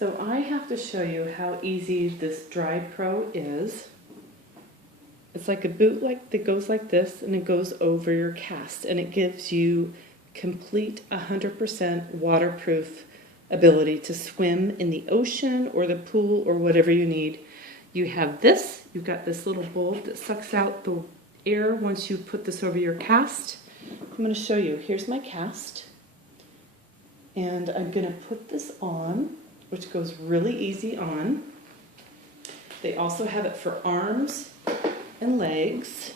So I have to show you how easy this Dry Pro is. It's like a boot that goes like this, and it goes over your cast, and it gives you complete 100% waterproof ability to swim in the ocean or the pool or whatever you need. You have this, you've got this little bulb that sucks out the air once you put this over your cast. I'm going to show you. Here's my cast, and I'm going to put this on, which goes really easy on. They also have it for arms and legs.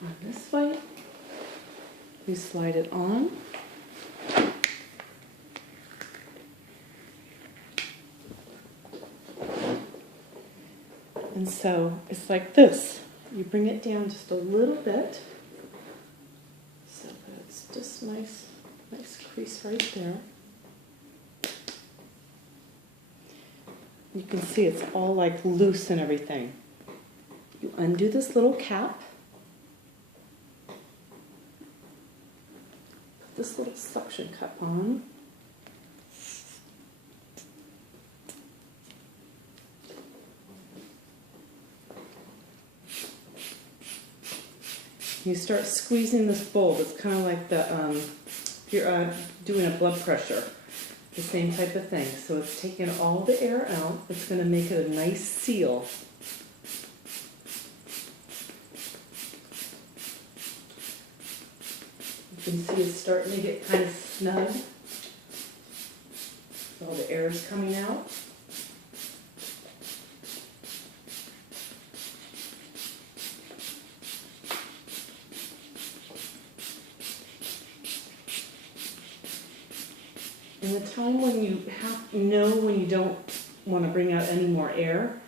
On this way, we slide it on. And so it's like this. You bring it down just a little bit, so that it's just nice crease right there. You can see it's all like loose and everything. You undo this little cap, put this little suction cup on. You start squeezing this bulb. It's kind of like if you're doing a blood pressure, the same type of thing. So it's taking all the air out. It's going to make it a nice seal. You can see it's starting to get kind of snug. All the air is coming out. And the time when you when you don't want to bring out any more air,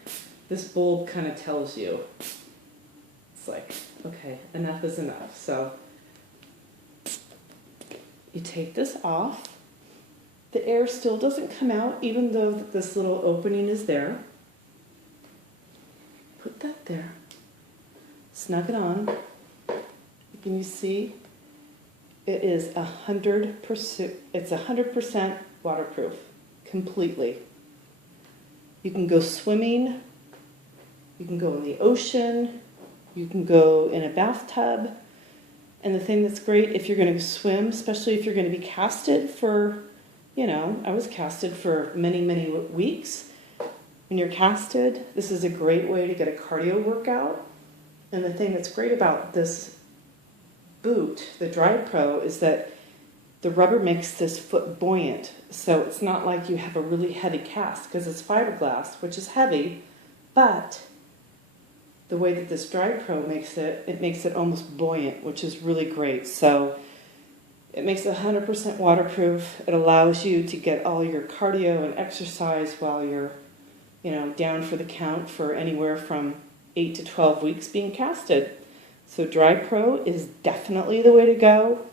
this bulb kind of tells you. It's like, okay, enough is enough. So you take this off. The air still doesn't come out, even though this little opening is there. Put that there. Snug it on. Can you see? It is 100%. It's 100% waterproof, completely. You can go swimming. You can go in the ocean. You can go in a bathtub. And the thing that's great, if you're going to swim, especially if you're going to be casted for, I was casted for many, many weeks. When you're casted, this is a great way to get a cardio workout. And the thing that's great about this boot, the Dry Pro, is that the rubber makes this foot buoyant. So it's not like you have a really heavy cast, because it's fiberglass, which is heavy, but the way that this Dry Pro makes it almost buoyant, which is really great. So it makes it 100% waterproof. It allows you to get all your cardio and exercise while you're, down for the count for anywhere from 8 to 12 weeks being casted. So Dry Pro is definitely the way to go,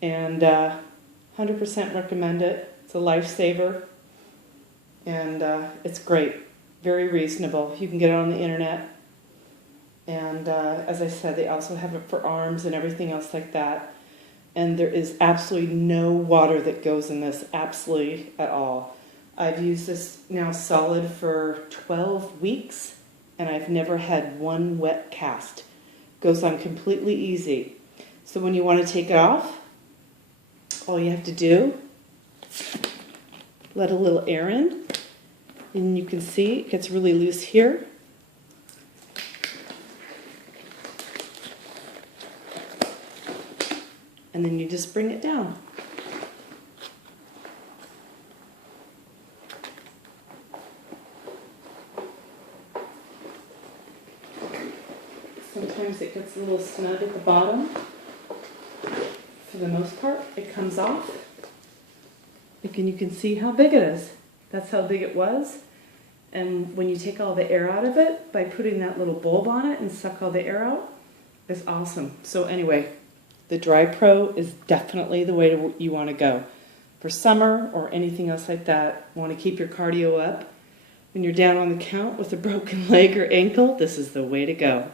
and 100% recommend it. It's a lifesaver, and it's great, very reasonable. You can get it on the internet, and as I said, they also have it for arms and everything else like that, and there is absolutely no water that goes in this, absolutely at all. I've used this now solid for 12 weeks, and I've never had one wet cast. Goes on completely easy. So when you want to take it off, all you have to do, let a little air in, and you can see it gets really loose here. And then you just bring it down. Sometimes it gets a little snug at the bottom. For the most part, it comes off. And you can see how big it is. That's how big it was. And when you take all the air out of it, by putting that little bulb on it and suck all the air out, it's awesome. So anyway, the Dry Pro is definitely the way you want to go. For summer or anything else like that, want to keep your cardio up, When you're down on the count with a broken leg or ankle, this is the way to go.